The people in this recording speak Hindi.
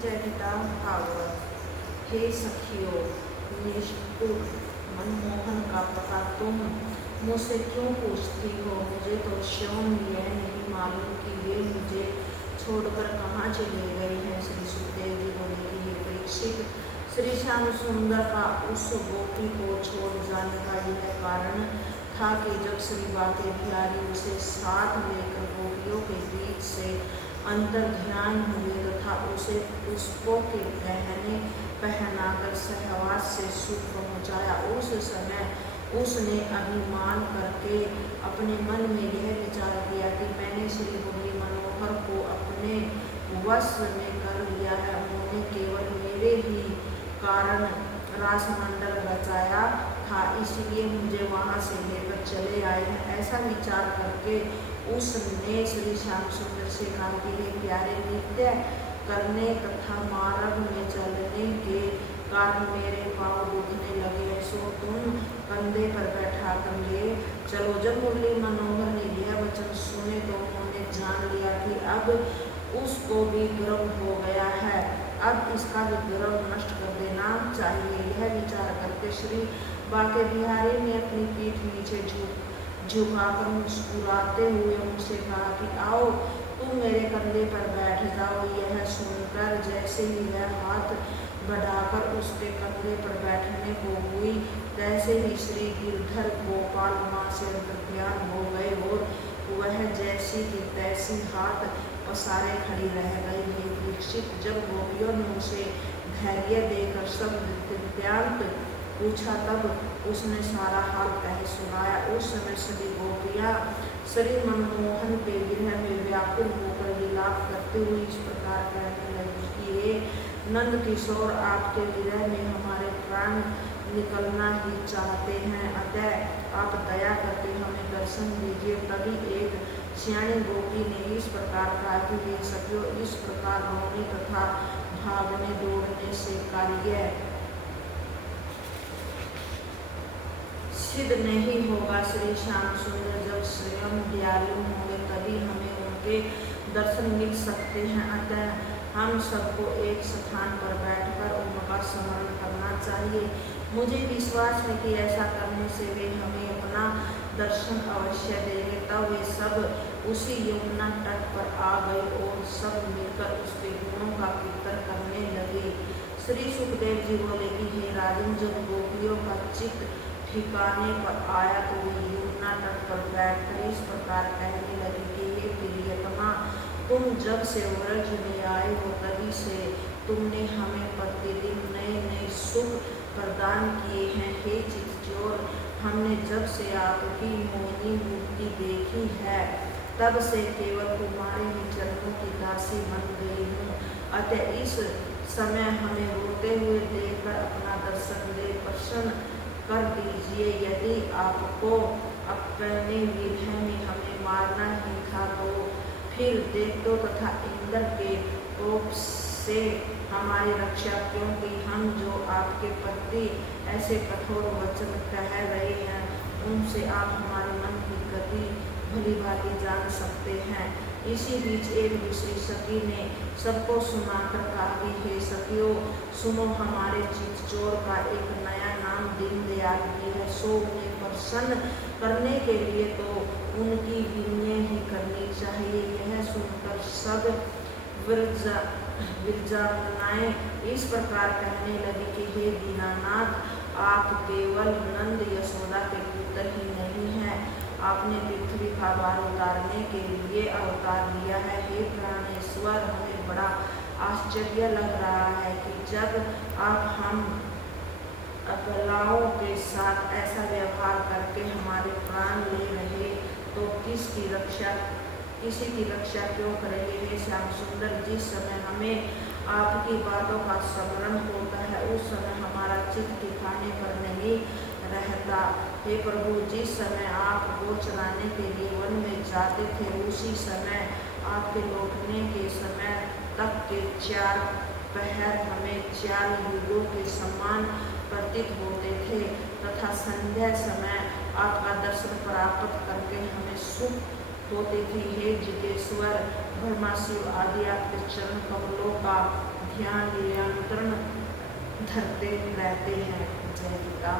जयपिता भागवत। हे सखियों, निष्ठुर मनमोहन का पता तुम मुझसे क्यों पूछती हो? मुझे तो स्वयं यह नहीं मालूम कि वे मुझे छोड़कर कहाँ चले गए हैं। श्री सुखदेव जी बोले कि हे परीक्षित, श्री श्याम सुंदर का उस गोपी को छोड़ जाने का यह कारण था कि जब श्री बाके बिहारी उसे साथ लेकर गोपियों के बीच से अंतर ध्यान हुए तथा उसे पुष्पों के गहने पहनाकर सहवास से सुख पहुँचाया, उस समय उसने अभिमान करके अपने मन में यह विचार किया कि मैंने श्री मुरली मनोहर को अपने वश में कर लिया है। उन्होंने केवल मेरे ही कारण रासमंडल रचाया था, इसलिए मुझे वहाँ से लेकर चले आए हैं। ऐसा विचार करके उसने श्री श्याम सुंदर से कहा कि हे प्यारे, नित्य करने तथा मार्ग में चलने के कारण मेरे पाँव दुखने लगे हैं, सो तुम कंधे पर बैठा कर ले चलो। जब मुरली मनोहर ने यह वचन सुने तो उन्होंने जान लिया कि अब उसको भी गर्व हो गया है, अब इसका भी गर्व नष्ट कर देना चाहिए। यह विचार करके श्री बाके बिहारी ने अपनी पीठ नीचे झुकाकर मुस्कुराते हुए उनसे कहा कि आओ, तुम मेरे कंधे पर बैठ जाओ। यह सुनकर जैसे ही वह हाथ बढ़ाकर उसके कंधे पर बैठने को हुई, तैसे ही श्री गिरधर गोपाल माँ से अंतर्ध्यान हो गए और वह जैसी की तैसी हाथ पसारे खड़ी रह गई। हे परीक्षित, जब गोपियों ने उसे धैर्य देकर सब वृत्तांत पूछा तब उसने सारा हाल कह सुनाया। उस समय सभी गोपियाँ श्री मनमोहन के विरह में व्याकुल होकर विलाप करते हुए इस प्रकार कहने लगी कि हे नंद किशोर, आपके विरह में हमारे प्राण निकलना ही चाहते हैं, अतः आप दया करके हमें दर्शन दीजिए। तभी एक सियाणी गोपी ने इस प्रकार कहा कि हे सखियों, इस प्रकार रोने तथा भागने दौड़ने से कार्य सिद्ध नहीं होगा। श्री श्याम सुंदर जब स्वयं दयालु होंगे तभी हमें उनके दर्शन मिल सकते हैं, अतः हम सबको एक स्थान पर बैठकर उनका स्मरण करना चाहिए। मुझे विश्वास है कि ऐसा करने से वे हमें अपना दर्शन अवश्य देंगे। तब वे सब उसी यमुना तट पर आ गए और सब मिलकर उसके गुणों का कीर्तन करने लगे। श्री सुखदेव जी बोले कि हे राजन, जब गोपियों का चित्त ठिकाने पर आया तो वे यमुना तट पर बैठकर इस प्रकार कहने लगे कि हे प्रियतमा, तुम जब से व्रज में आए हो तभी से तुमने हमें प्रतिदिन नए नए सुख प्रदान किए हैं। हे चितचोर, हमने जब से आपकी मोहिनी मूर्ति देखी है तब से केवल तुम्हारे ही चरणों की दासी बन गई हूँ, अतः इस समय हमें रोते हुए देखकर अपना दर्शन दे प्रसन्न कर दीजिए। यदि आपको अपने विरह में हमें मारना ही था तो फिर देवताओं तथा इंद्र के कोप से हमारी रक्षा क्यों की? हम जो आपके प्रति ऐसे कठोर वचन कह रहे हैं उनसे आप हमारे मन की गति भली भांति जान सकते हैं। इसी बीच एक दूसरी सखी ने सबको सुनाकर कहा कि हे सखियों, सुनो, हमारे चितचोर का एक नया नाम दीनदयाल भी है, सो उन्हें प्रसन्न करने के लिए तो उनकी विनय ही करनी चाहिए। यह सुनकर सब विरजांगनाएं इस प्रकार कहने लगी कि हे दीनानाथ, आप केवल नंद यशोदा के पुत्र ही नहीं हैं, आपने पृथ्वी का भार उतारने के लिए अवतार लिया है। हे प्राणेश्वर, हमें बड़ा आश्चर्य लग रहा है कि जब आप हम अबलाओं के साथ ऐसा व्यवहार करके हमारे प्राण ले रहे तो किसी की रक्षा क्यों करेंगे? हे श्याम सुंदर, जिस समय हमें आपकी बातों का स्मरण होता है उस समय हमारा चित्त ठिकाने पर नहीं रहता। हे प्रभु, जिस समय आप गो चराने के लिए वन में जाते थे उसी समय आपके लौटने के समय तक के 4 पहर हमें 4 युगों के समान प्रतीत होते थे तथा संध्या समय आपका दर्शन प्राप्त करके हमें सुख होती थी। हे जितेश्वर, ब्रह्मा शिव आदि आपके चरण कमलों का ध्यान नियंत्रण धरते रहते हैं। जय पिता।